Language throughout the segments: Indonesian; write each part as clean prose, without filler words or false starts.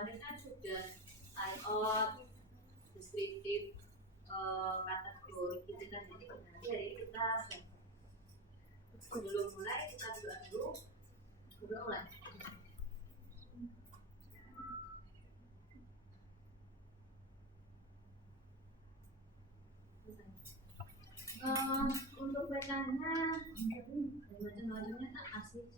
kemarin kan sudah layout, deskriptif, kategori gitu kan. Jadi hari ini kita sebelum mulai kita buka dulu, mulai. Untuk petanya macam-macamnya tak kasih.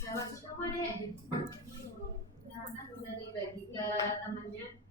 Jawab semua deh. Nah, kan udah dibagi ke temannya.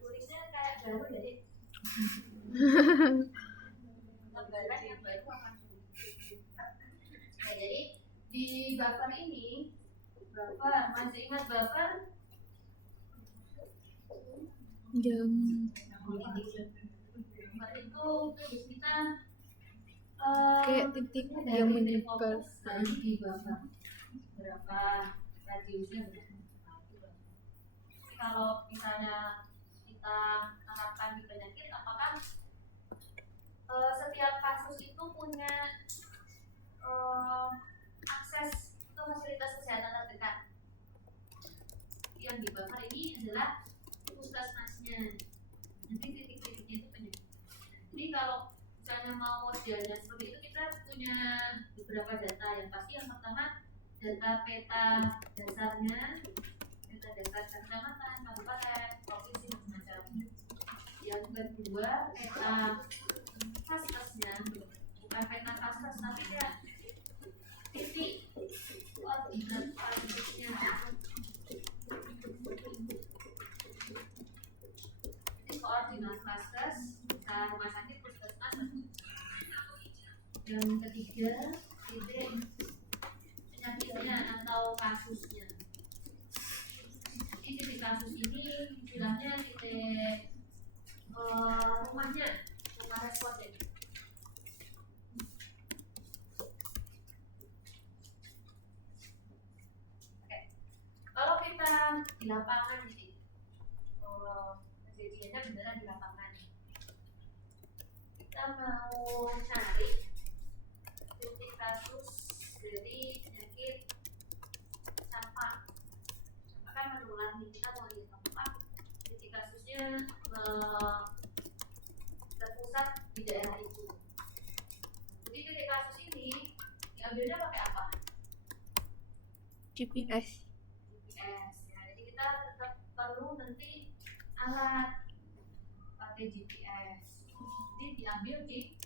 Tulisnya kayak baru jadi. Lembaran yang baru akan. Nah, jadi di buffer ini, masih ingat buffer? Jam. Buffer itu tulis kita Kayak titik yang menyebar. Di buffer berapa radiusnya berapa. Kalau misalnya kita terapkan di penyakit, apakah setiap kasus itu punya akses ke fasilitas kesehatan terdekat? Yang di buffer ini adalah puskesmasnya. Nanti titik-titiknya itu penyakit. Jadi kalau misalnya mau modelnya seperti itu, kita punya beberapa data. Yang pasti yang pertama data peta dasarnya, peta dasar kecamatan, kabupaten, provinsi, macam-macam. Yang kedua peta kaskesnya, bukan peta kaskes tapi ya titik koordinat paliknya. Titik koordinat kaskes, rumah sakit, puskesmas. Yang ketiga titik penyakitnya atau kasusnya. Ini titik kasus ini istilahnya titik rumahnya, rumah responden. Oke. Kalau kita di lapangan ini, kejadiannya beneran di lapangan. Kita mau cari titik kasus dari penyakit campak. Campak kan menular nih, kita mau lihat campak terpusat di daerah itu. Jadi titik kasus ini diambilnya pakai apa? GPS. GPS. Ya, jadi kita tetap perlu nanti alat pakai GPS. Jadi diambil di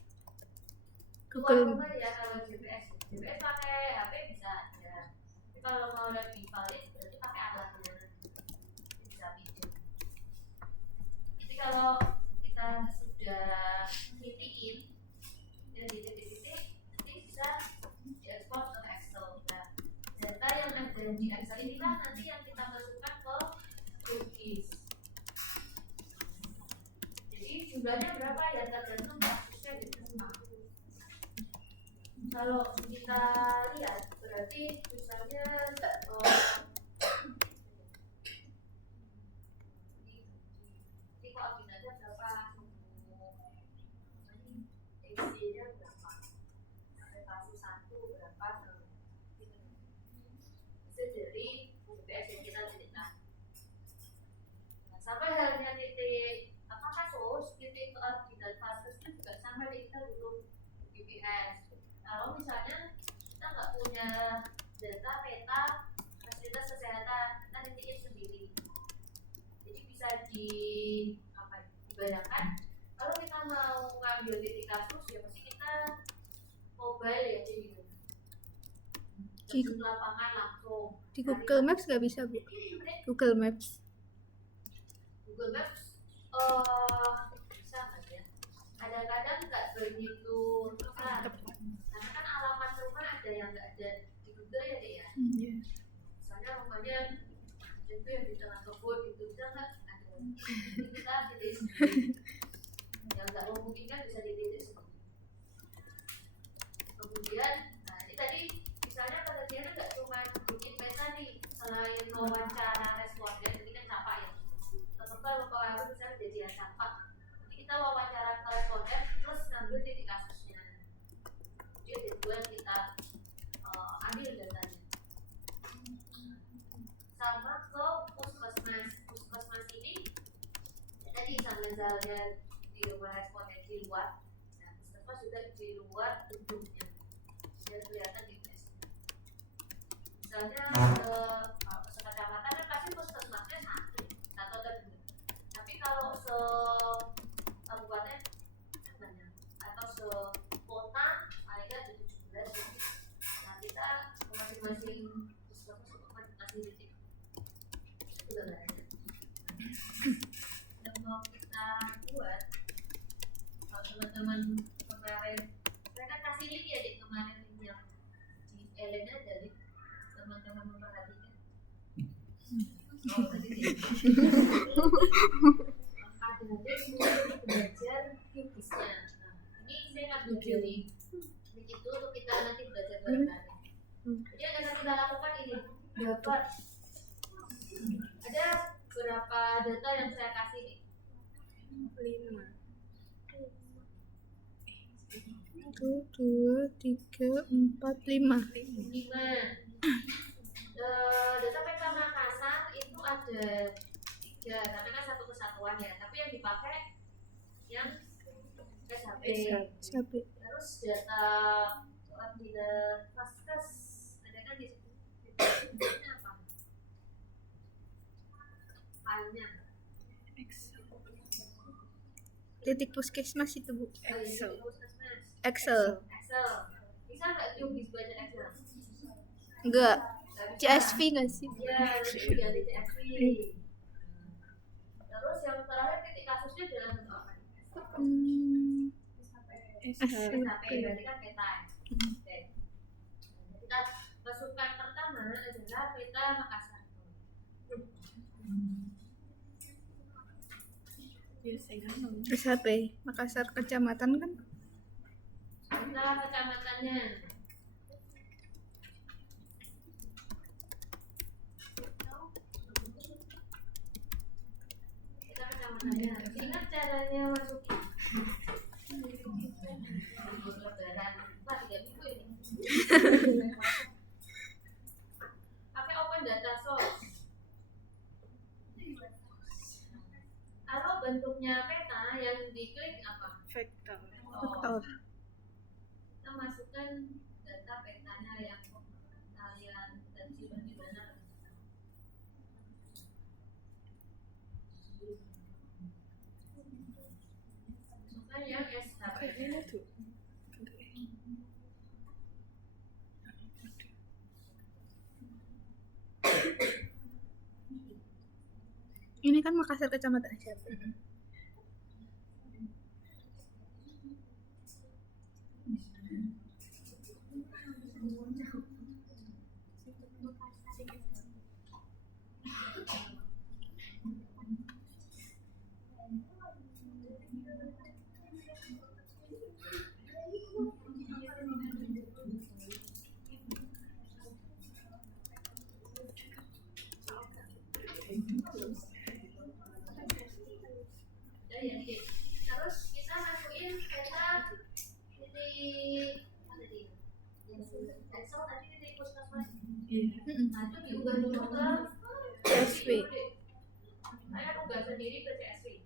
Google. luar rumah ya kalau GPS. GPS pakai HP bisa aja. Tapi kalau mau lebih valid berarti pakai alatnya bisa pinjam. Jadi kalau kita sudah titiin ya di titik-titik nanti bisa diekspor ke Excel. Nah, data yang ada di Excel inilah nanti yang kita masukkan ke QGIS. Jadi jumlahnya berapa ya tergantung kasusnya gitu. Kalau kita lihat berarti misalnya ini koordinatnya berapa, XY-nya berapa, kasus 1 berapa, itu dari GPS yang kita cerita. Nah, sampai halnya titik apa kasus, titik koordinat kasus itu juga sama, kita butuh GPS. Kalau misalnya kita nggak punya data peta fasilitas kesehatan, kita titiknya sendiri. Jadi bisa dibayangkan kalau kita mau ngambil titik kasus ya pasti kita mobile ya jadi di lapangan langsung. Di Google Maps nggak bisa Bu? Google Maps. Google Maps bisa nggak ya? Kadang-kadang nggak begitu tepat. Karena kan alamat rumah ada yang nggak ada di Google ya deh ya. Yeah. Misalnya rumahnya itu yang di tengah kebun itu bisa nggak ada. Kita titik sendiri. Yang nggak memungkinkan bisa di titik sendiri. Kemudian, nah ini tadi misalnya penelitiannya nggak cuma bikin peta nih, selain wawancara responden, ini kan campak ya. Tetap mempengaruhi misalnya jadian campak. Nanti kita wawancara ke responden plus ngambil titik kasusnya. Jadi dua kita ambil datanya. Sama ke puskesmas. Puskesmas ini tadi misalnya di rumah responden di luar. Nah, puskesmas juga di luar gedungnya. Biar kelihatan di PS. Misalnya kalau sekecamatan kan pasti puskesmasnya satu atau dua. Tapi kalau se kabupaten kan banyak atau se kota paling nggak ada 17. Nah kita masing-masing puskesmas untuk masing-masing titik juga nggak ada. Yang mau kita buat kalau teman-teman kemarin saya kan kasih link ya di kemarin yang di Elena dari teman-teman memperhatikan. Ada belajar QGIS-nya. Nah, ini saya ngambil dari link itu untuk kita nanti belajar bareng-bareng. Jadi yang akan kita lakukan ini dapat ada berapa data yang saya kasih nih? 5. 1, 2, 3, 4, 5. 5. Data peta Makassar itu ada 3 karena kan satu kesatuan ya, tapi yang dipakai yang SHP. Terus data koordinat Vaskes ada kan di situ apa? Filenya Titik puskesmas itu Bu. Excel. Excel. Bisa nggak QGIS baca Excel? Enggak. CSV nggak sih? Iya, ganti CSV. Terus yang terakhir titik kasusnya dalam bentuk apa? SHP berarti kan peta. Oke. Kita masukkan pertama adalah peta Makassar. SHP Makassar kecamatan kan? Peta kecamatannya. Ingat caranya masukin. Pakai open data source. Kalau bentuknya peta yang diklik apa? Vektor. Vektor. Kita masukkan data petanya yang kalian simpan di mana. Masukkan yang SHP. Kayaknya tuh. Ini kan Makassar Kecamatan siapa? Terus kita masukin peta titik mana tadi? Excel tadi titik puskesmas. Nah itu diunggah dulu ke CSV. Saya unggah sendiri ke CSV.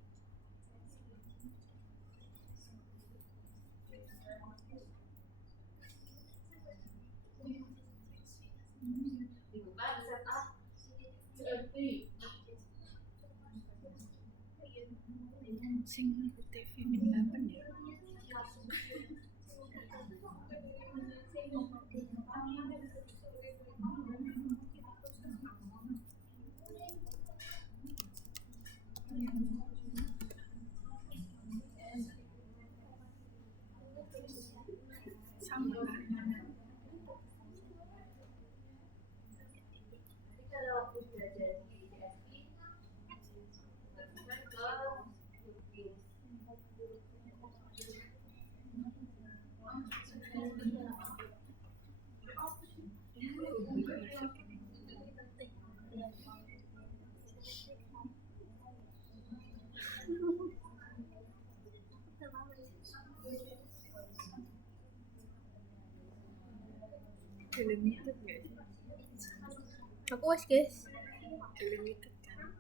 Dibuka di setup CSV. Sing TV apa ya? Sama lah. Jadi kalau sudah jadi CSV, masukkan ke Delimited nggak sih? Aku was guys. Delimited kan?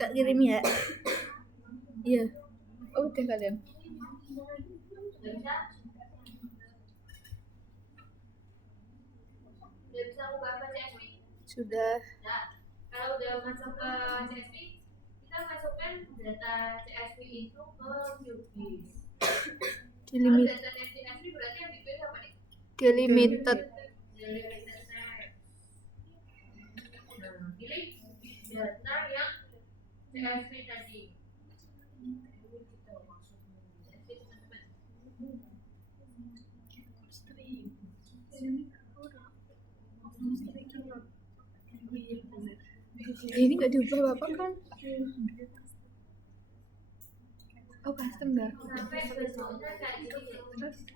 Tak kirim ya? Iya. Oh udah kalian. Udah bisa ubah ke CSV. Sudah. Nah, kalau udah masuk ke CSV, kita masukkan data CSV itu ke QGIS. Kalau Delimited. data CSV berarti yang dipilih apa nih? Delimited. Delimited text. Nah, pilih data yang CSV tadi. CSV teman-teman. Ini nggak diubah bapak kan? Oh custom dah. Sampai bentuknya kayak gini nih. Terus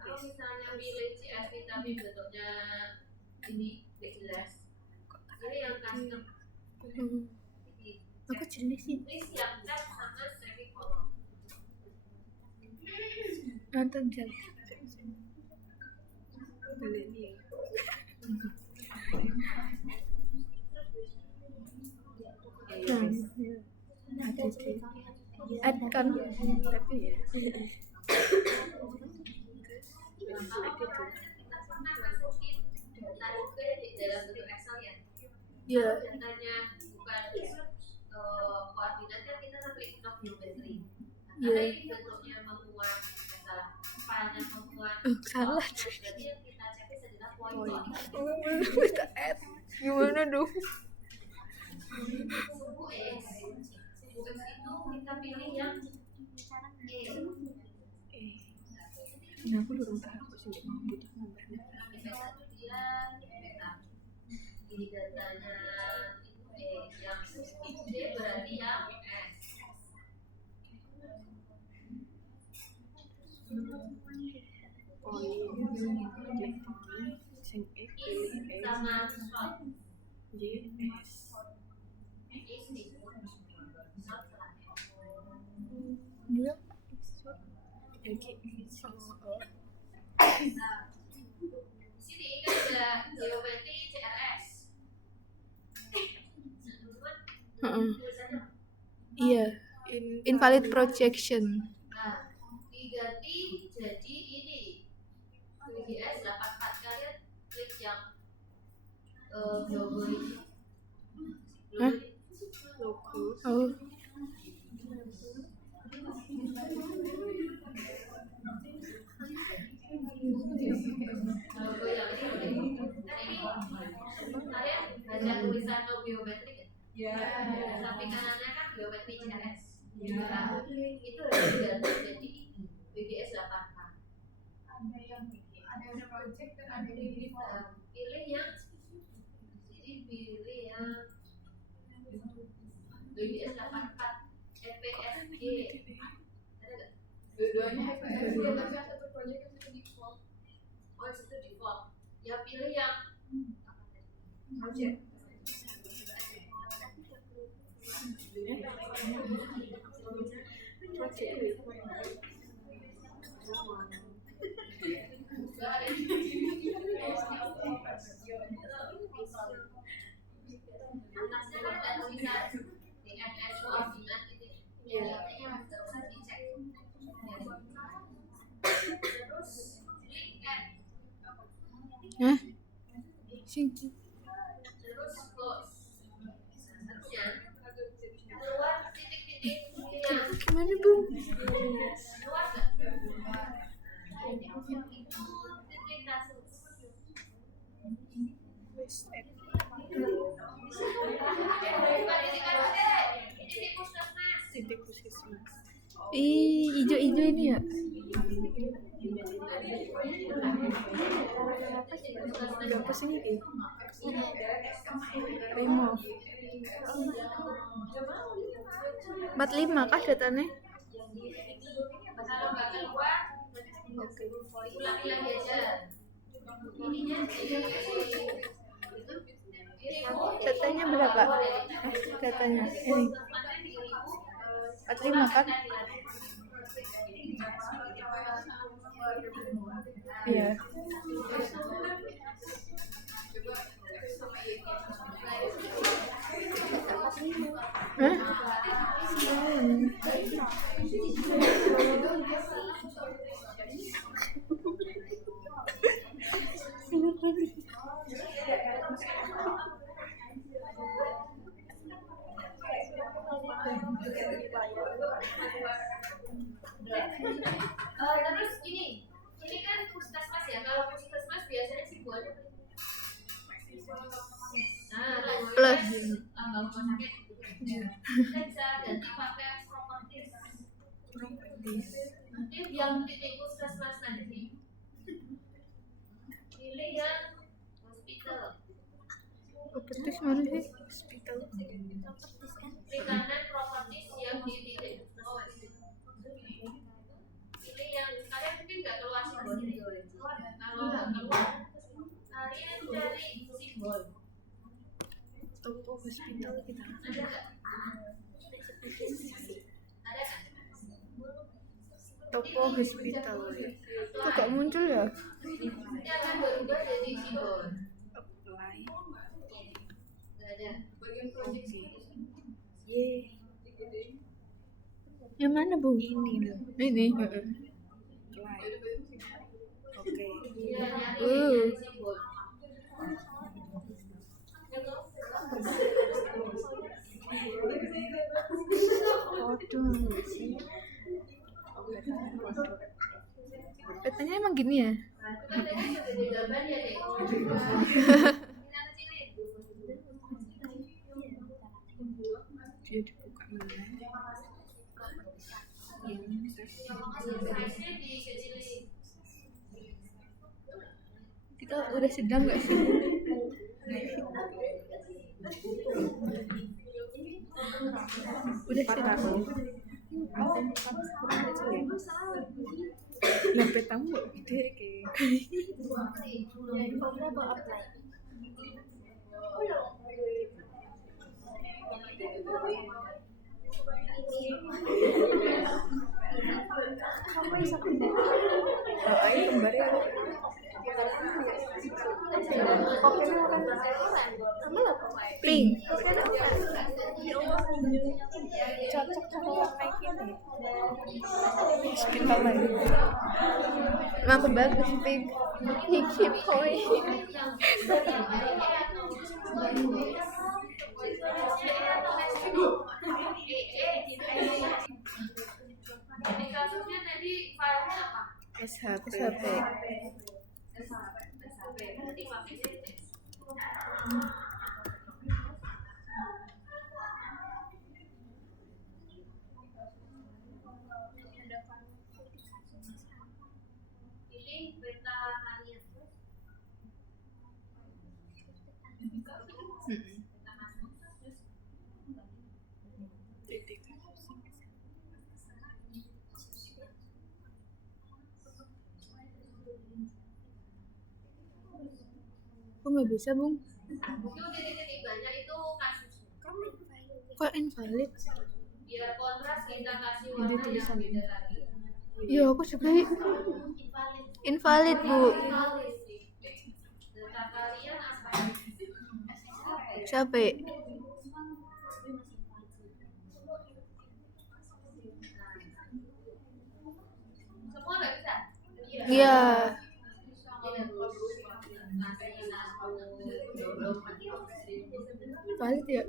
Kalau misalnya pilih CSV tapi bentuknya ini nggak jelas, ini yang custom. aku jenis sih. Ini siapkan sama semikolon. Nonton jalan. Balik nih ya. Ada sih. Ada kan? Tapi ya. Nah, kalau kemarin kita pernah masukin data juga di dalam bentuk Excel ya. Iya. Datanya bukan koordinat kan kita klik geometri. Iya. Karena ini bentuknya memuat salah, panjang memuat. Salah. Berarti yang kita cek adalah poin. Bisa add. Gimana dong? Suku X. Suku X itu kita pilih yang E. Nah, aku belum tahu sih butuh nomornya. Peta itu dia peta. Ini datanya itu E. Yang D berarti yang S. Oh iya, sing X Is pilih sama short. Y S. Is di short setelah S. Dia Nah, di sini kan ada geometri CRS. Teman-teman, tulisannya. Iya. Invalid projection. Nah, diganti jadi ini VGS 84. Kalian klik yang logo ini. Hah? Logo. Oh. Logo yang ini. Kan ini kalian baca tulisan no biometrik ya? Ya. Samping kanannya kan biometri CS. Nah, itu harus diganti jadi BGS 84. Ada project dan ada di Pilih yang BGS 84 FPSG. Ada nggak? dua-duanya FPSG tapi yang satu project yang satu default. Oh, itu default. Ya pilih yang apa tadi? Project. Nggak ada. Atasnya kan ada tulisan DNS koordinat gitu. Iya. Nggak usah dicek. Terus klik add. Hah? Sing. Terus close. Seterusnya keluar titik-titiknya. Gimana, Bung? Keluar nggak? Itu titik kasus. Titik puskesmas. Titik puskesmas. Ih, ijo-ijo ini ya. Berapa sih ini? Remove. 45 kah datanya? Kalau nggak keluar, ulangi lagi aja. Ininya Datanya berapa? Datanya ini 45 kan? Iya. Hah? Terus ini kan puskesmas ya. Kalau puskesmas biasanya simbolnya Plus. lambang rumah sakit. Kita bisa ganti pakai properties. Nanti yang titik puskesmas tadi pilih yang hospital. Properties mana sih? Hospital. Klik kanan properties yang di titik puskesmas. Pilih yang kalian mungkin nggak keluar simbolnya. Kalau nggak keluar, kalian cari simbol. Topo hospital kita. Ada nggak? Ada kan? Topo hospital. Kok gak muncul ya? Nanti akan berubah jadi simbol. Apply. Nggak ada. Bagian project sih. Yeay. Yang mana, Bu? Ini dong. Ini. Apply. Oke. Dia nyari dari simbol. Petanya emang gini ya? Kan tadi ada gambar ya deh. Kita kecilin. Dia dibuka mana? Size-nya dikecilin. Kita udah sedang gak sih? Udah sedang. Lah petamu kok gede kayak. Oh, ayo kembar ya. Pink. bagus big. He keep going. Di kasusnya tadi filenya apa? SHP. Berarti pakai pilih berita harian. Berita masuk. Kok nggak bisa bung? Itu titik ketiganya itu kasusnya. Kok invalid? Biar kontras kita kasih warna yang beda lagi. Iya aku juga invalid bu. Data kalian apa? Siapa? Semua nggak bisa? Iya. Valid ya.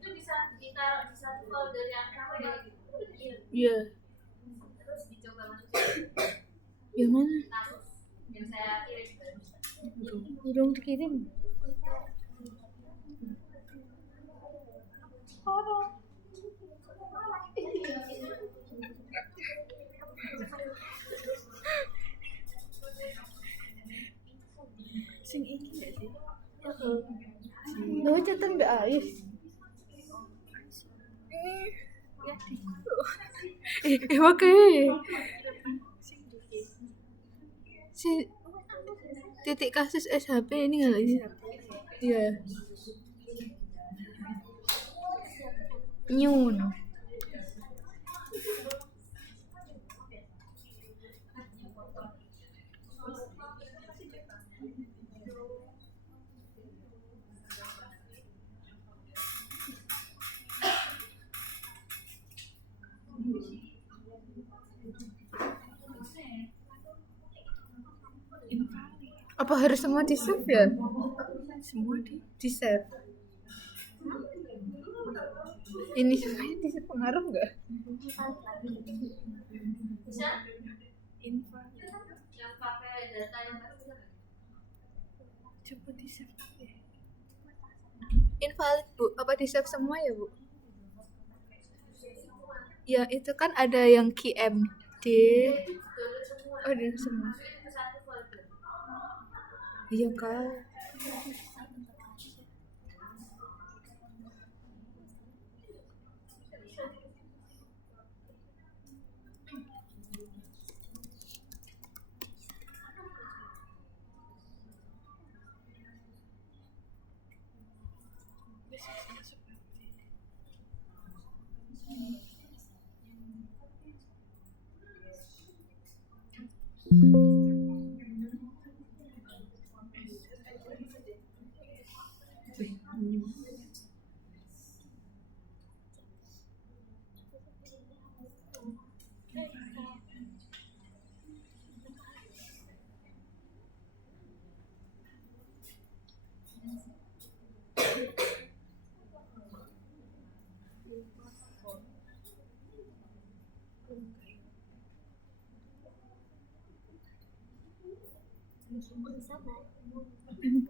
Itu bisa ditaruh di satu folder yang sama ya gitu. Iya. Terus dicoba masukin Yang mana? kasus yang saya kirim barusan. Belum dikirim. Sing iki gak sih? Lo catatan Mbak Ais. Oke. Si titik kasus SHP ini nggak lagi? Iya. Nyun. Apa harus semua di save ya? Semua di save. Ini semuanya di save pengaruh nggak? Bisa? Yang pakai data yang baru bisa nggak? Coba di save. Invalid bu, apa di save semua ya bu? Ya itu kan ada yang QMD. Download semua. Oh ada semua. Masukin ke satu folder. Iya kak.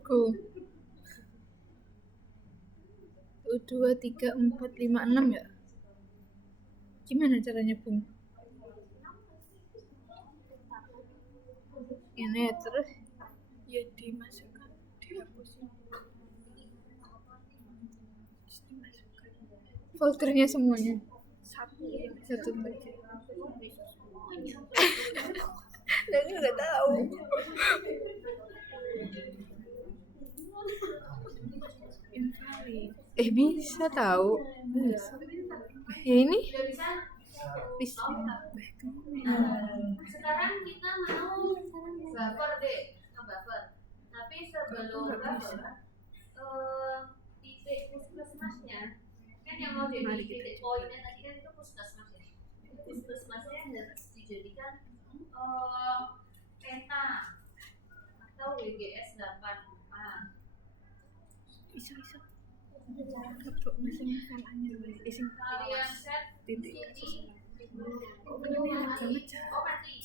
Go. 2, 3, 4, 5, 6 ya? Gimana caranya Bung? Ini terus ya dimasukkan, dihapusin. foldernya semuanya. Satu baca. semuanya. Dan nggak tahu. Invalid. Bisa tahu. Bisa. Ya ini Udah bisa? bisa. Sekarang kita mau buffer deh, buffer. Tapi sebelum buffer, titik puskesmasnya kan yang mau jadi titik poinnya tadi kan itu puskesmas ya. Puskesmasnya harus dijadikan peta atau WGS 84. Bisa. Kapok mesin salahnya isi Kalian set titik. sini. Oh, ini harga pecah. Oh mati.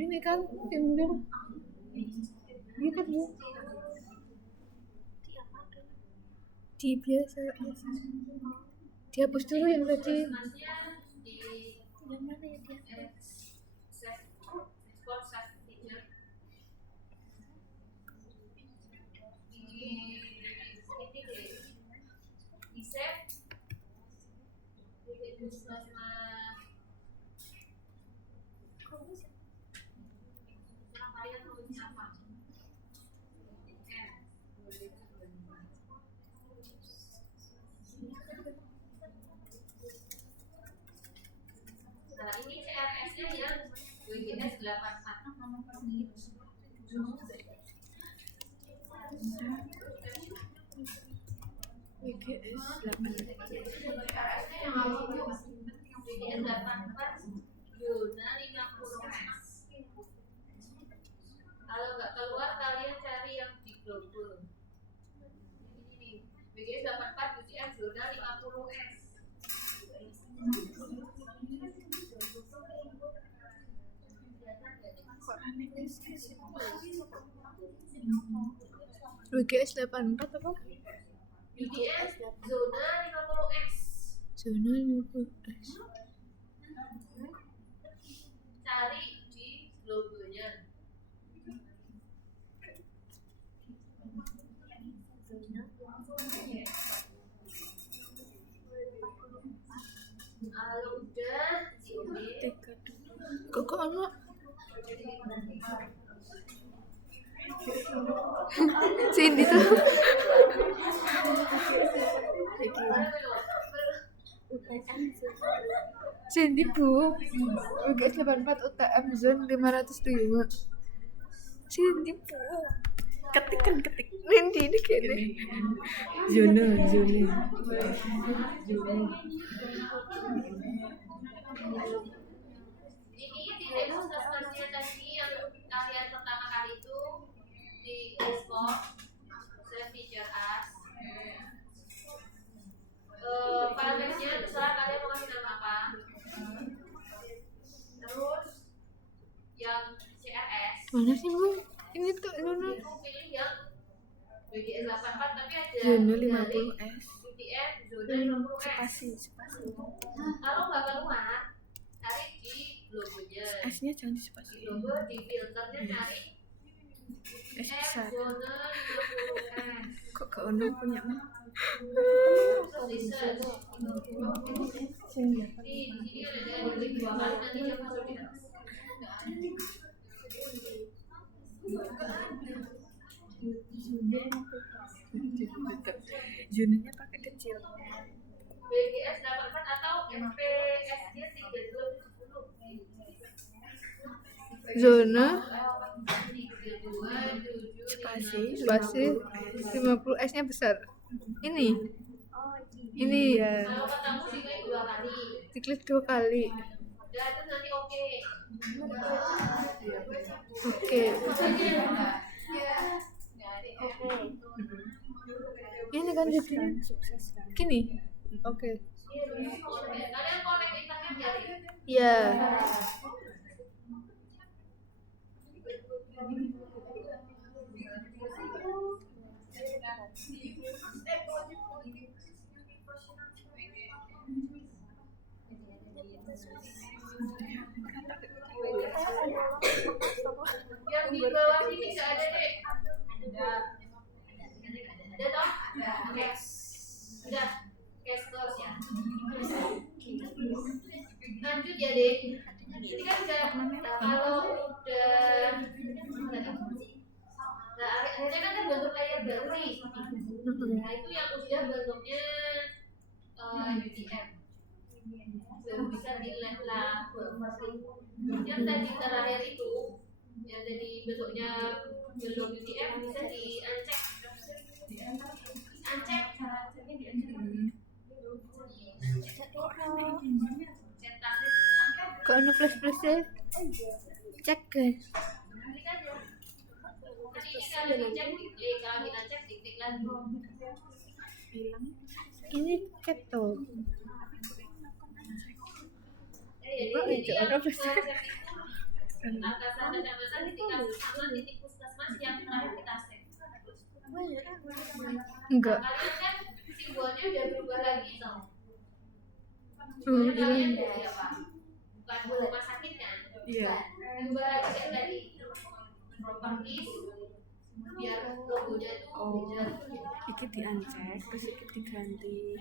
Ini kan timbul. Ini kan bu. Di biasa. Dihapus dulu yang tadi. Puskesmasnya di Yang mana ya dia? export save feature ini deh di save titik puskesmas sekarang kalian mau tulis apa? Nah ini CRS-nya yang WGS 84. WGS 8. CRS-nya yang apa? WGS 84 zona 50S. Kalau nggak keluar kalian cari yang di global. Ini nih, WGS 84 UCS zona 50S. Kok aneh WGS 84 apa? UCS zona 50S. Zona 50S. Cari di globalnya. Kalau udah ini Kok anak? Cindy tuh. Cindy bu. WGS 84 UTM zone 505. Cindy bu. Ketik. Ini kayaknya. Zona. Ini titik puskesmasnya tadi yang kalian pertama kali itu di export save feature as. Parameternya terserah kalian mau kasih nama apa. Terus yang CRS Mana sih bu? Ini tuh zona. itu pilih yang WGS 84 tapi ada Zona dari 50S. UTM zona 50S. spasi. Kalau nggak keluar, cari di logonya. S-nya jangan Di spasi. logo di filternya cari S F besar. zona 50S. Kok ke ono punya mah? Terus di search. Di sini ada diklik 2 kali nanti dia masuk di atas. Zonanya pakai kecil. WGS 84 atau FPSG 3270. Zona 3270. spasi 50S-nya besar. Ini ya. Kalau ketemu diklik 2 kali. Diklik 2 kali. Udah itu nanti oke. Oke. Ini kan jadinya Sukses kan. gini. Oke. Kalian connect internet jadi. Ya. Yang di bawah sini nggak ada deh. Ada. Iya deh. Ini kan udah kalau udah nah akhirnya kan terbentuk layer baru nih. Nah itu yang udah bentuknya MUTM baru bisa di lab laboratory. Yang tadi terakhir itu yang tadi bentuknya belum UTM bisa diancek Kok ono plus-plusnya? Cek guys. ini kan kalau dicek diklik, kalau kita cek diklik lagi. Ini keto. Jadi angkasa kecamatan titik kasus sama titik puskesmas yang terakhir kita save. Enggak. Kalian kan simbolnya udah berubah lagi toh. Oh, Kalian iya. dari apa? Bukan rumah sakit kan? Iya. Berubah lagi kan tadi properties biar logonya tuh beda. Iki diancek, terus iki diganti.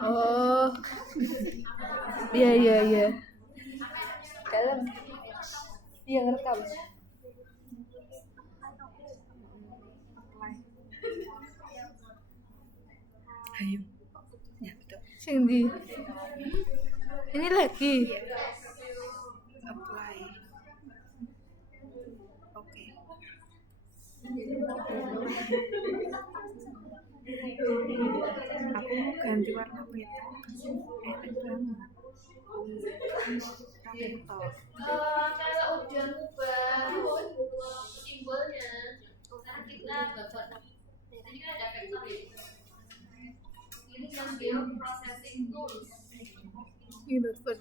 Oh. Iya. Dalam. Iya ngerekam. Ayo. Ya betul. Sing di. Ini lagi. Apply. Oke. Aku mau ganti warna peta. Enak banget. Kalau udah ngubah simbolnya, sekarang kita baca. Ini kan ada vektor ya. Ini sambil processing tools. Ini dapat.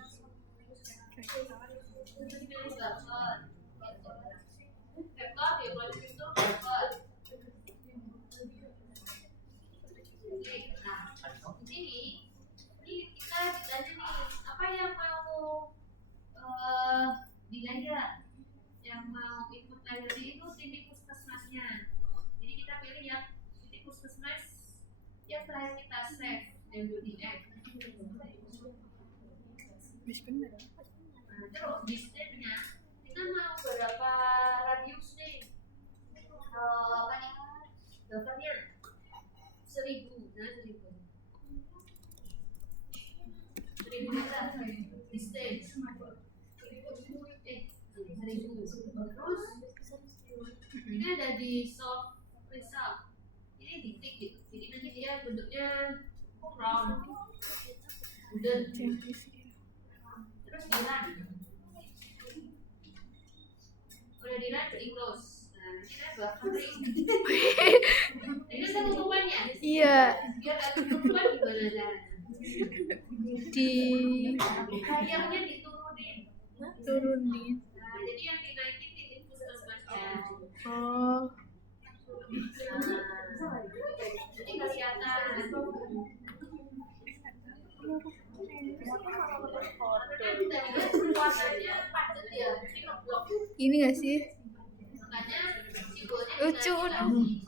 Ini pilih buffer. Vektor ya, processing tool buffer. Nah, ini kita ditanya nih, apa yang mau di layer? Yang mau input layer itu titik puskesmasnya. Jadi kita pilih yang titik puskesmas yang terakhir kita save MUTM. Wis bener. Nah, terus di stepnya kita mau berapa radius nih? Apa nih? Buffernya 1000, nah 1000 meter distance. 1000. Terus ini ada di solve result. Ini di tick gitu. Jadi nanti dia bentuknya round. Udah. Terus di run. Udah di run di close. Nah, ini ada buffering. Ini kan tutupan ya? Iya. Biar gak tutupan gimana caranya? Di Layarnya diturunin. turunin. Nah, jadi yang dinaikin titik puskesmasnya. Oh. Nah, jadi kelihatan. Karena tadi kan warnanya padat ya, jadi ngeblok. Ini nggak sih? Makanya simbolnya Lucu, dinaikin no. lagi.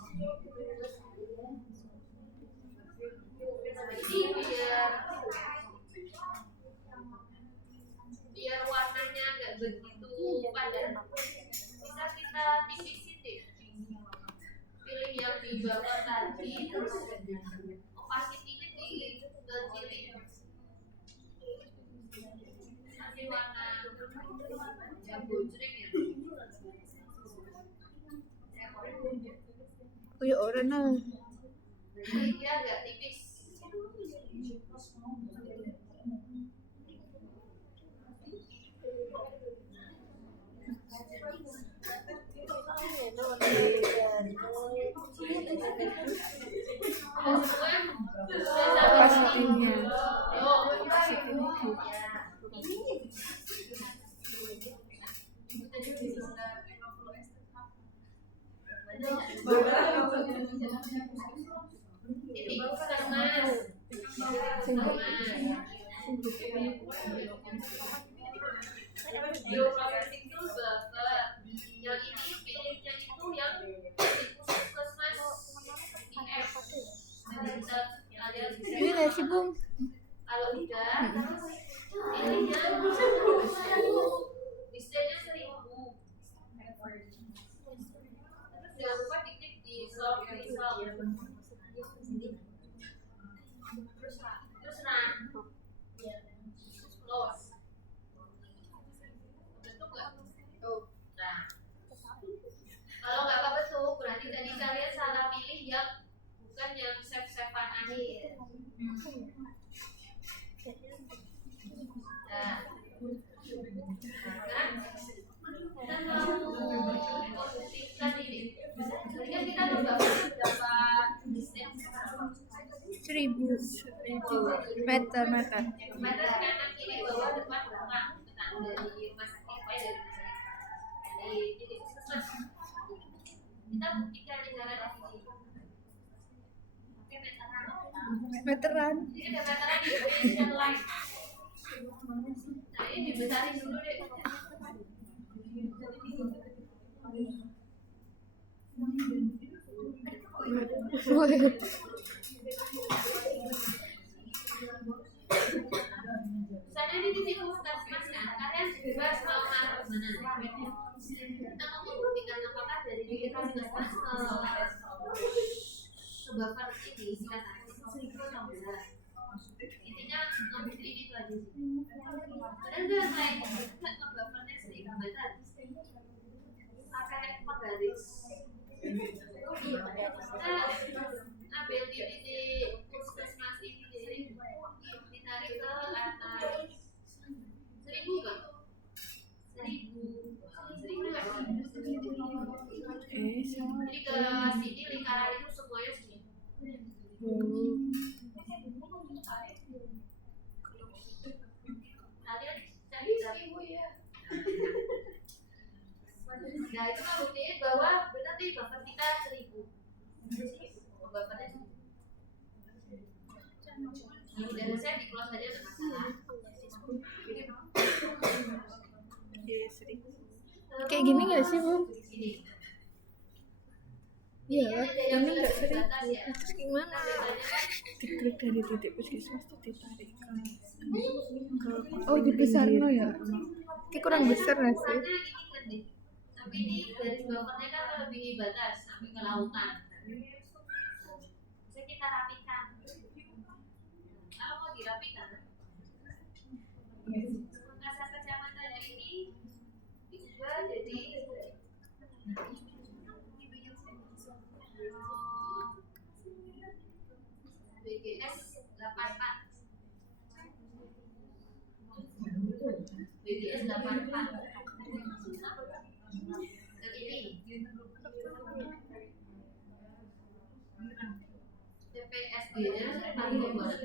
Ini biar warnanya nggak begitu padat, bisa kita tipisin deh. Pilih yang di bawah tadi, terus opacity-nya dikecilin. Kasih warna yang gojreng ya. Oh ya orang nah. Jadi dia agak tipis. Opacity-nya. Ini puskesmas. Bioprocessing itu buffer. Yang ini pilihnya itu yang di puskesmas IF. Nanti kita lihat Ini nggak sih Bung? kalau udah 1000 meter. Meter kanan kiri bawah depan belakang tekan dari rumah sakit dari titik puskesmas. Kita buktikan di jalan ini. Oke, Meteran. Ini ada meteran di Indonesian Line. Nah, ini dibesarin dulu deh. Misalnya di titik puskesmas kan, kalian bebas mau ngarah kemana. Kita mau membuktikan apakah dari titik puskesmas ke buffer ini silakan. Intinya ngambil ini itu aja sih. Padahal udah kayak buffernya sering batal. Pakai penggaris. Kita ambil di titik puskesmas ini jadi ditarik ke atas 1000 kan? 1000 kan? Jadi ke sini lingkaran itu semuanya segini. Kalian cari ya. Nah itu kan buktiin bahwa benar nih buffer kita 1000. Buffernya 1000. Nah, udah selesai di close aja ada masalah. Kayak gini nggak sih, Bu? Sini. Iya, Yang ini nggak 1000. batas ya. Terus gimana? Diklik dari titik puskesmas tuh ditarik ke Oh, dibesarin ya? Kayak kurang besar nggak sih? Ukurannya ini kan deh. Tapi ini dari buffernya kan melebihi batas sampai ke lautan. Bisa kita rapikan. Kalau mau dirapikan, Makassar kecamatan ini diubah jadi BGS 84. BGS 84. Dan ini TPSD-nya 42.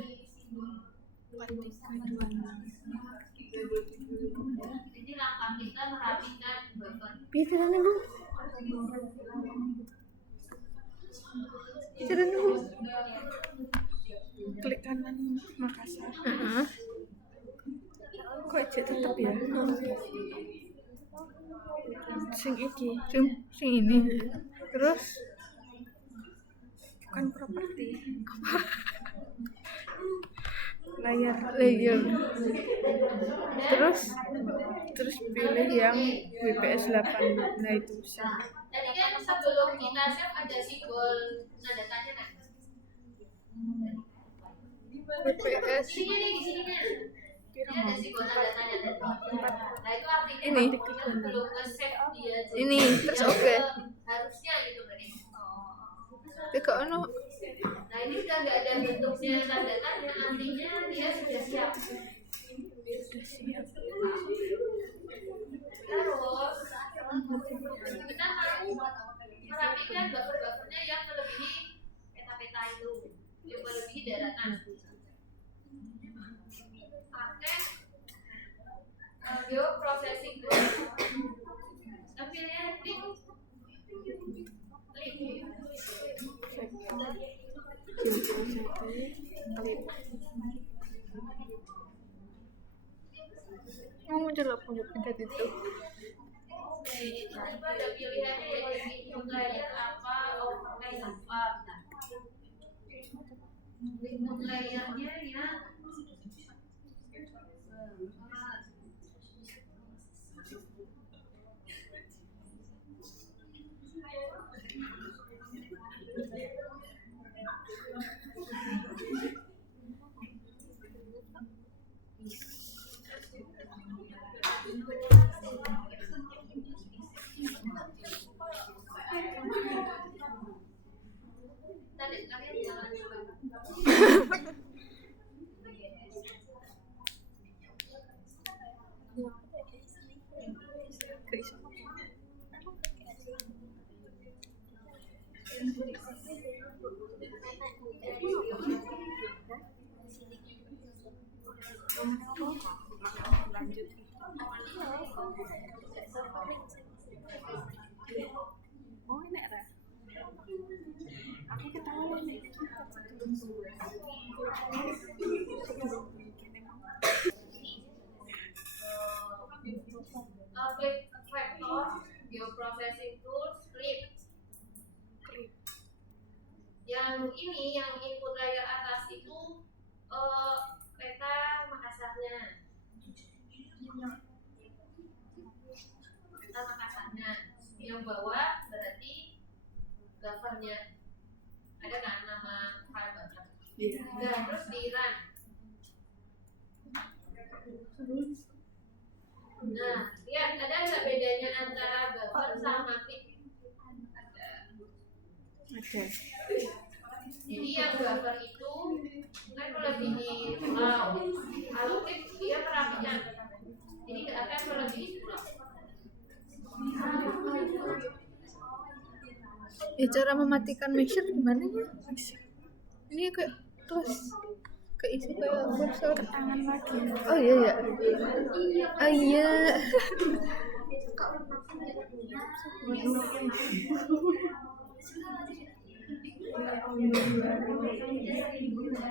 Ini langkah kita merapikan buffer. Caranya, Bu? Caranya, Bu? klik kanan Makassar. Heeh. Kok aja tetep ya? Sing iki Sing ini. Terus bukan properti. Layar layer. Terus pilih yang WPS 8. Nah itu bisa. Tadi kan sebelum kita save ada simbol tanda tanya kan? WPS Di sini nih, di sininya. Ini ada simbol tanda tanya tadi. Nah itu artinya Ini. kita belum nge-save dia. Jadi Ini, terus oke. harusnya gitu berarti. Teka ono. Nah ini sudah nggak ada bentuknya tanda tanya, artinya dia sudah siap. Terus kita mau merapikan buffer-buffernya yang melebihi peta-peta itu, yang melebihi daratan. Pakai geoprocessing tool. Akhirnya klik. Mau muncul apa pencet itu? Ini tiba-tiba ada pilihannya ya jadi layer apa, overlay apa. Input layernya ya. Tadi kalian jangan coba. Lanjut. Oh ini ada. Aku ketawa nih. Clip vector, bioprocessing tools, clip. Yang ini, yang input layer atas itu peta Makassarnya. Peta Makassarnya. Yang bawah berarti buffernya. Ada kan nama file buffer? Iya. Nah, terus di run. Nah, lihat ada nggak bedanya antara buffer sama clip? Ada. Oke. Jadi yang buffer itu kan melebihi pulau. Kalau clip dia perapian. Jadi nggak akan melebihi pulau. Ya cara mematikan measure gimana ya? Ini kayak terus keisi kayak kursor Tangan lagi. oh iya ya oh iya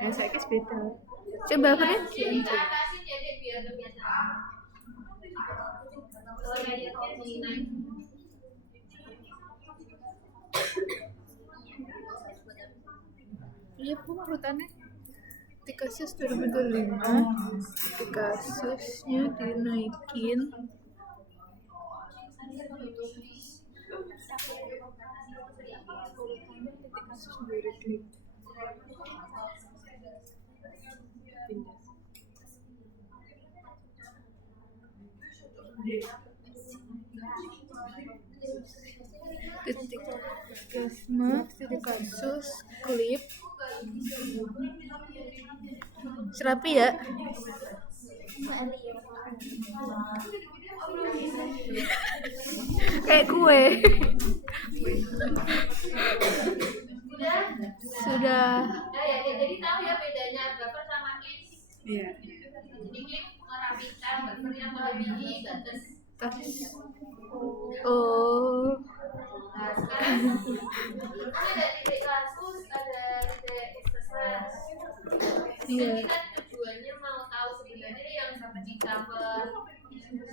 Ya saya kis beda. coba buffernya Jadi atasin jadi biar lebih enak. Kalau layarnya dinaik. iya bu urutannya di kasus 2025 di kasusnya dinaikin titik gasma titik kasus klip serapi ya kayak kue sudah Nah ya, jadi tahu ya bedanya buffer sama clip. Iya. Jadi clip merapikan, buffer yang melebihi batas. oh Nah sekarang ini ada titik kasus, ada titik ekstras. iya Kita tujuannya mau tahu sebenarnya yang di cover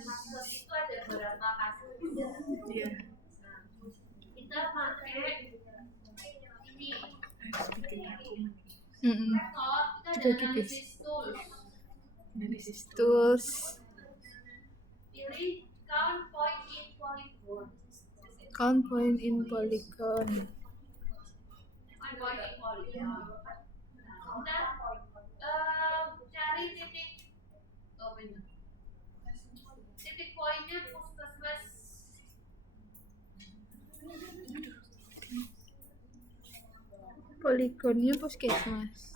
kasus itu ada berapa kasus. Iya. Nah, kita pakai ini. Vektor, kita ada analisis tools. Analisis tools Pilih count point in polygon. count point in polygon Point in polygon. Kita cari titik titik poinnya puskesmas. poligonnya puskesmas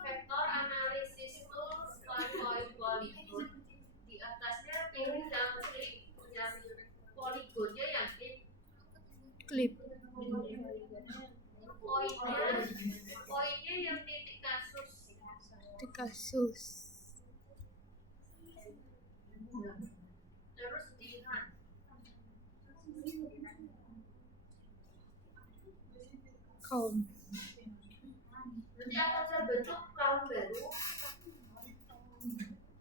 Vektor analisis tools point polygon. Di atasnya pilih yang klik, yang poligonnya yang klik. klip Poinnya yang titik kasus. di kasus Terus di kaum. Nanti akan terbentuk kaum baru,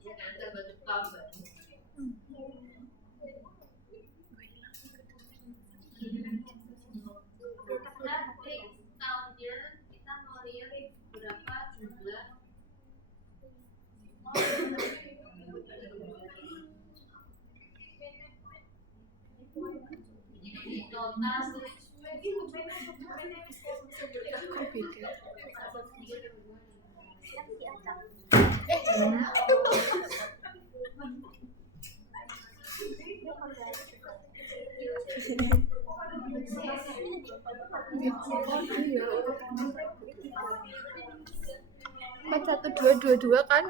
ya kan, terbentuk kaum baru. Kita klik tahunnya, kita mau lihat berapa jumlah ini total Kan 1222 kan?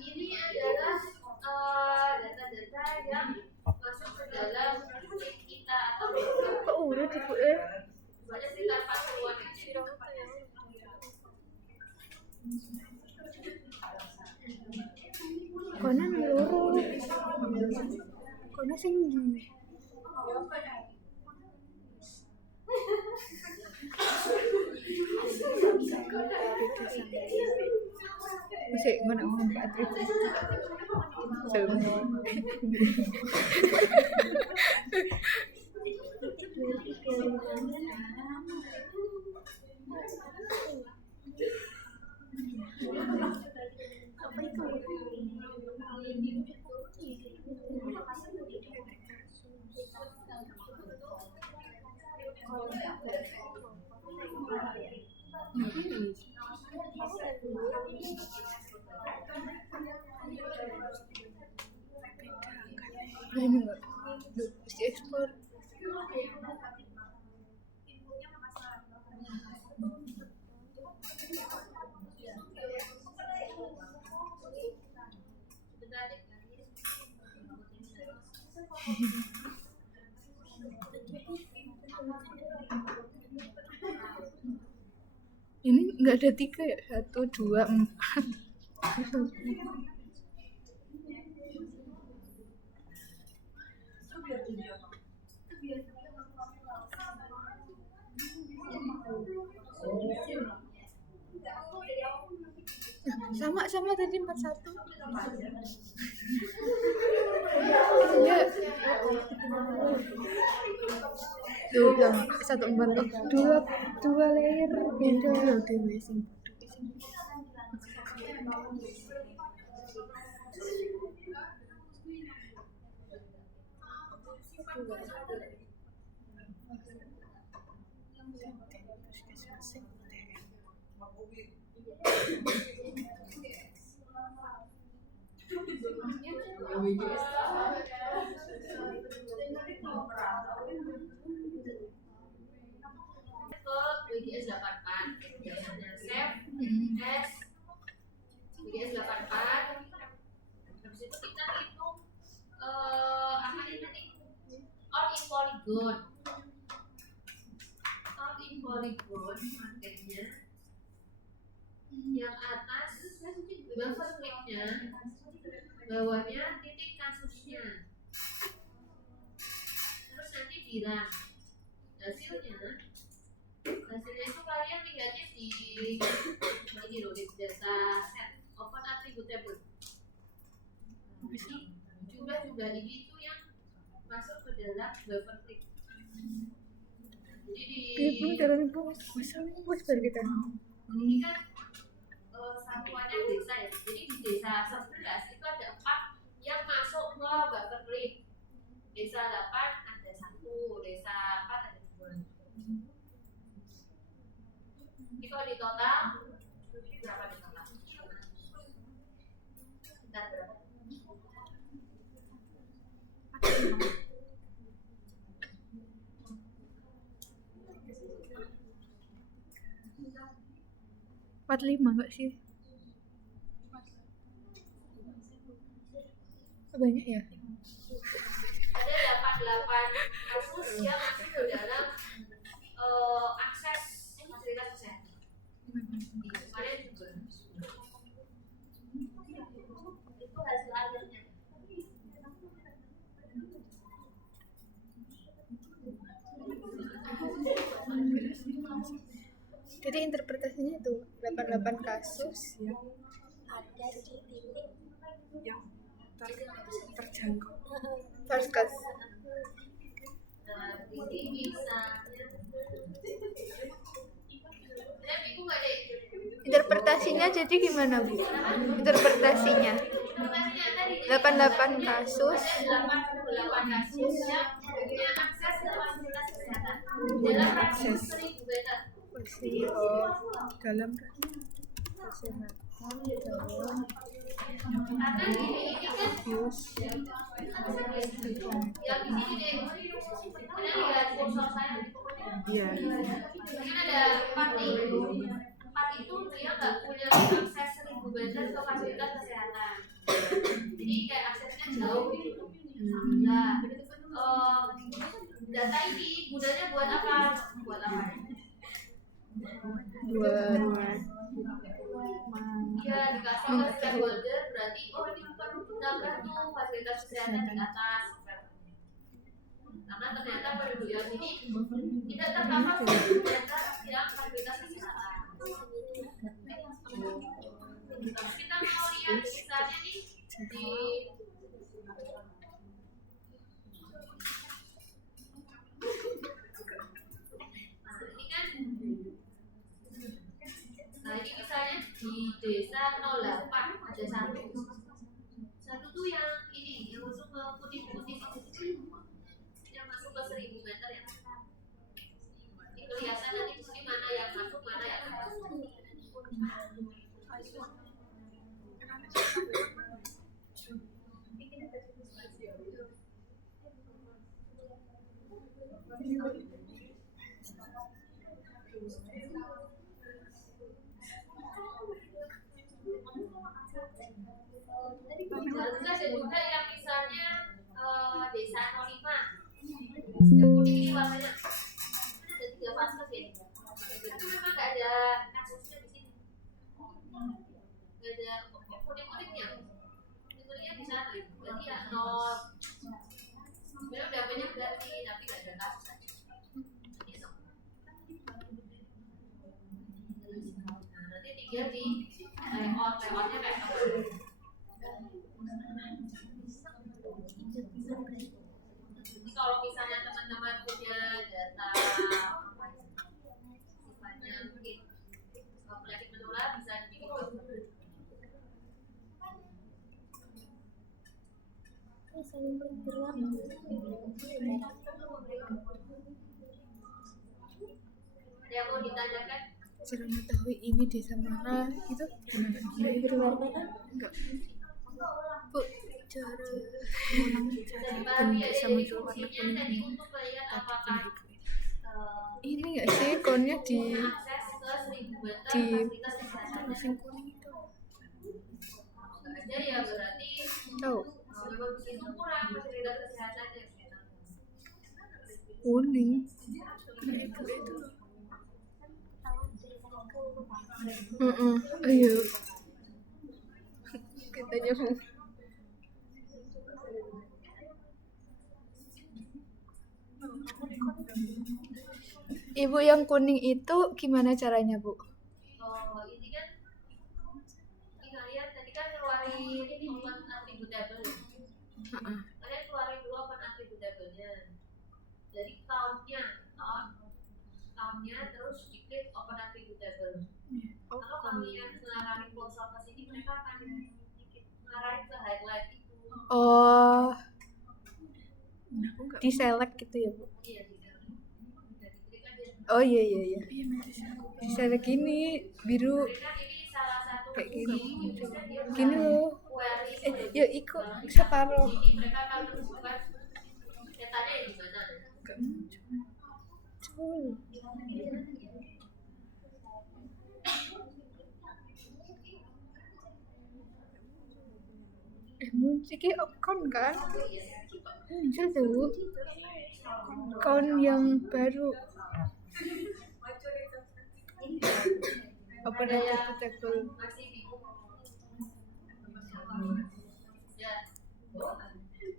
ini adalah data-data yang masuk ke dalam sheet kita atau Kok urut ibu banyak sekitar 40-an aja. Kono loro. Kono sing ndi? Masih mana orang Patrick? Ini enggak. Mesti ekspor. Ini enggak ada 3 ya? 1, 2, 4. Sama tadi 41. Iya. Tuh, yang 140. Dua layer beda loh dewe sing. Ke WGS 84 biasanya save as WGS 84. Habis itu kita hitung apa ini tadi, all in polygon makanya yang atas buffer clipnya, bawahnya titik kasusnya, terus nanti bilang hasilnya itu kalian lihatnya di ini loh, di data set open attribute table. Jumlah ini itu yang masuk ke dalam buffer clip. Jadi di dalam bos baru kita. ini kan satuannya desa ya. Jadi di desa 11 itu ada 4 yang masuk ke buffer clip. Desa 8 ada 1, desa 4 ada 2. Ini kalau di total berapa di total? Sekitar berapa? 45 enggak sih? Banyak ya? Ada 88 kasus yang masuk ke dalam akses fasilitas kesehatan. Kemarin juga itu hasil akhirnya. Jadi interpretasinya itu 88 kasus ada di titik yang terjangkau. first case. Jadi misalnya bingung gak deh? Interpretasinya jadi gimana, Bu? Interpretasinya 88 kasus 88 kasus yang punya akses ke fasilitas kesehatan dalam radius 1000 meter. Dalam kesehatan dalam Karena ini kan radius yang di sini deh, ada lihat sponsor saya di pokoknya. iya Mungkin ada party itu dia nggak punya akses 1000 meter ke fasilitas kesehatan. Jadi kayak aksesnya jauh gitu. Nah, data ini gunanya buat apa? Buat apa? buat Iya, dikasih ke stakeholder berarti ini bukan nambah tuh fasilitas kesehatan di atas. Karena ternyata penduduk yang ini tidak tercover data yang fasilitas kesehatan. Kita mau lihat misalnya nih di nah ini misalnya di desa 08 ada satu tuh yang ini yang masuk ke putih-putih yang masuk ke 1000 meter ya. Ini kelihatan nanti di sini mana yang masuk mana yang masuk. Terus ada juga yang misalnya desa 05 yang kuning ini warnanya ada 3 fase ya. Itu memang nggak ada kasusnya di sini, nggak ada kuning-kuningnya, kuning-kuningnya di sana. Berarti ya nol. Sebenarnya udah banyak berarti tapi nggak ada kasus aja. Nah, nanti tinggal di layoutnya kayak apa. Jadi kalau misalnya teman-teman punya data sifatnya mungkin penyakit menular bisa dibikin gambar. saling berwarna. Ada yang mau ditanyakan? cara mengetahui ini desa mana itu gimana? Berwarna Enggak. Bu, cara Bisa dipahami ya, bisa jadi muncul warna fungsinya kuning tadi ini. untuk melihat apakah Ini nggak sih konnya di akses ke 1000 meter di fasilitas kesehatan mesin kuning itu nggak ada ya berarti tahu memang di situ kurang fasilitas kesehatannya. kuning itu ayo kita nyambung. Ibu yang kuning itu gimana caranya, Bu? Ini kan kalian tadi kan keluarin open attributable. Kalian keluarin dulu open attributable-nya. Jadi count-nya terus diklik open attributable. Kalau kalian ngarahin cursor ke sini mereka akan ngarahin ke highlight itu. Oh, aku nggak di select gitu ya, Bu? Iya, tidak. Jadi klik aja. Oh iya. Di select gini biru Mereka ini salah satu kayak gini. bisa dia Gini loh. query Yuk ikut separuh. Jadi mereka akan menentukan datanya yang di mana. nggak muncul. Cool. Muncul ki kon kan? Muncul tuh. Kon yang baru. Apa Ada yang table? masih bingung. Ya.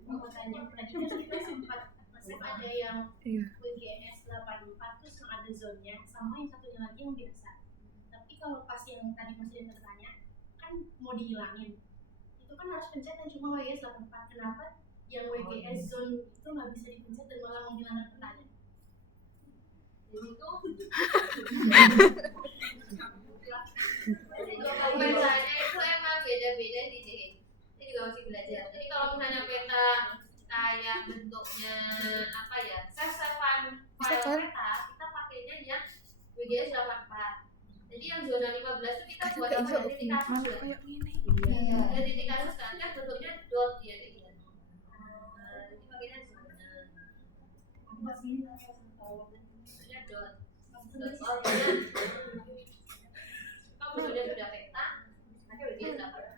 mau tanya tadi kan kita sempat ada yang Iya. WGNS 84 terus yang ada zonnya sama yang satunya lagi yang biasa itu nggak bisa dipencet dan malah menghilangkan petanya. Jadi itu kalau petanya itu emang beda-beda sih. Ini juga masih belajar. Jadi kalau misalnya peta kayak bentuknya apa ya, save file peta, kita pakainya yang WGS 84. Jadi yang zona 15 itu kita buat apa ya, titik kasus ya. Ya titik kasus kan bentuknya dot ya gitu. Jadi pakainya zona. Bentuknya dot. Kalau sudah peta, pakai WGS 84.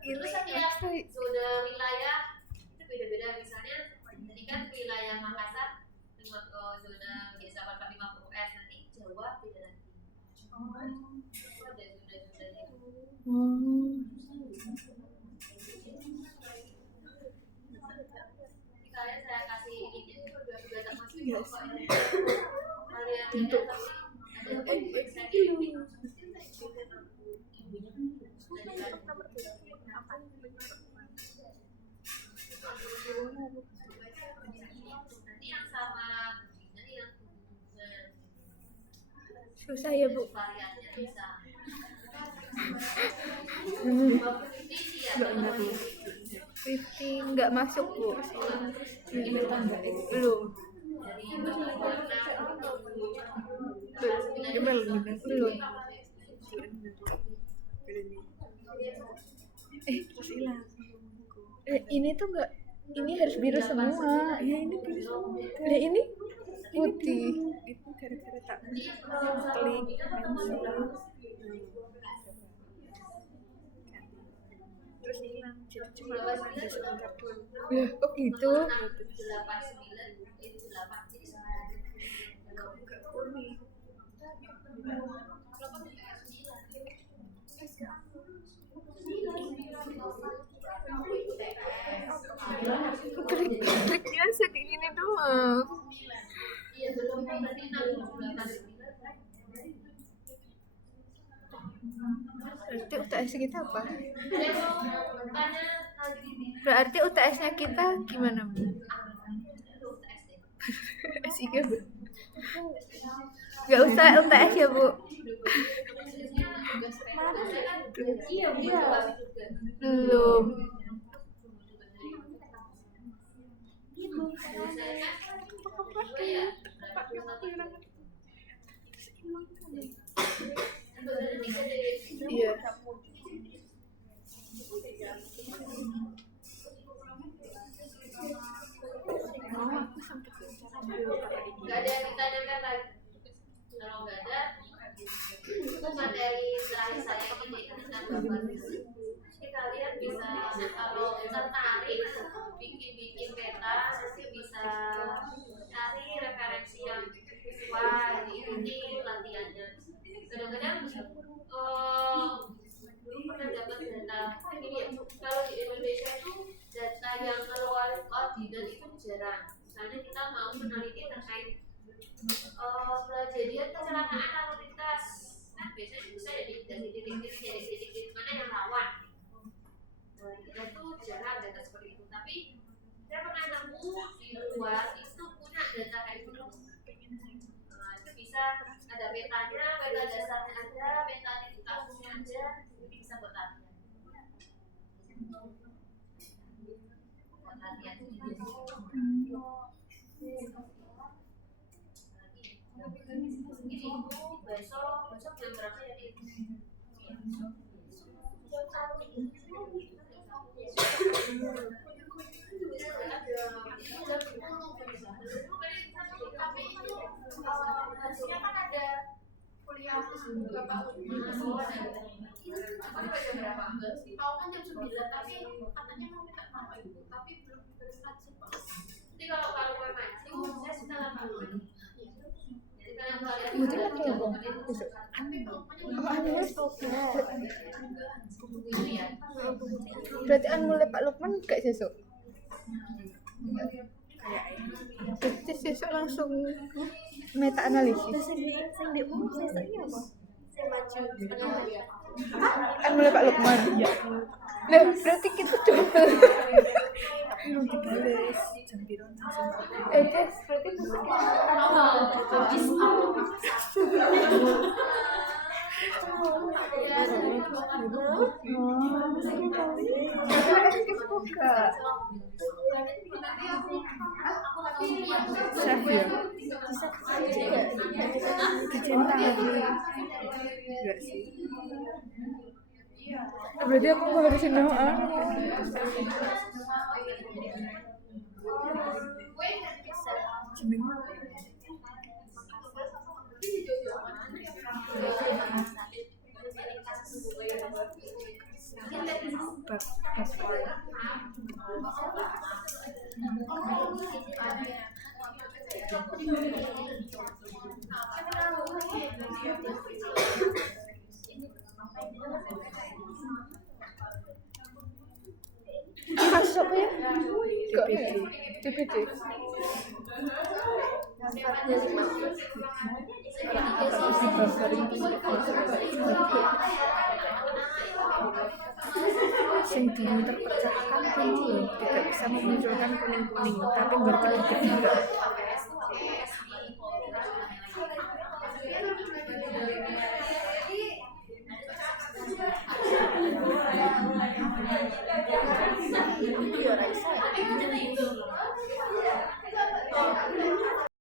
Terus setiap zona wilayah itu beda-beda. Misalnya tadi kan wilayah Makassar zona biasa 450S, nanti Jawa beda lagi. Itu ada zona-zonanya. Jadi kalian saya kasih ini udah termasuk kok ya. Kalian lihat ada saya kirim. Nanti yang sama begini yang Susah ya Bu. variannya bisa. Fifty nggak masuk Bu. Belum. Belum. Ini tuh nggak. Ini harus biru semua. Ya ini biru semua. Nah, ini putih. Itu gara-gara tak klik pensil. Terus hilang. Jadi cuma ada sebentar doang. Ya, kok gitu? 89 itu 8 jadi Enggak kuning. Kliknya kayak gini doang. iya belum berarti 689. Berarti UTS kita apa? Saya mau tanya lagi ini. Berarti UTS-nya kita gimana Bu? S3 Bu? Gak usah UTS ya Bu? Belum. Iya. Gak ada yang ditanyakan lagi. Kalau nggak ada, itu materi terakhir saya ini tentang gambar. Jadi kalian bisa kalau tertarik bikin peta, nanti bisa cari referensi yang sesuai. Ini latihannya. Kadang-kadang dulu pernah dapat data ini ya. Kalau di Indonesia itu data yang keluar koordinat itu jarang. Misalnya kita mau meneliti terkait kejadian kecelakaan lalu lintas, kan biasanya bisa jadi titik-titik mana yang rawan. Kita tuh jarang data seperti itu. Tapi saya pernah nemu di luar itu punya data kayak gitu. Itu bisa ada petanya, peta dasarnya ada, peta titik kasusnya ada, jadi bisa buat latihan. Buat latihan. Ini besok jam berapa ya Dit? Harusnya kan ada kuliah Bapak berapa? Tahu kan jam 9 tapi katanya mau minta nama Ibu tapi belum berstatus Pak. Jadi kalau gue maju saya sudah lama. Jadi kalian lagi ya Bang? Berarti mulai Pak Lukman gak sesuk? Berarti sesuk langsung meta analisis. Sing di umum sesuknya apa? Kan mulai Pak Lukman. Iya. Nah, berarti kita cepet. Tapi mau dibales jam biron langsung. Guys, berarti besok kita buka. Chef ya. Dicinta lagi. Enggak sih. Berarti aku nggak harusin doa. Jeneng Kasus apa ya? TPD. sing terpecahkan itu loh, tidak bisa memunculkan kuning-kuning tapi berkedip-kedip.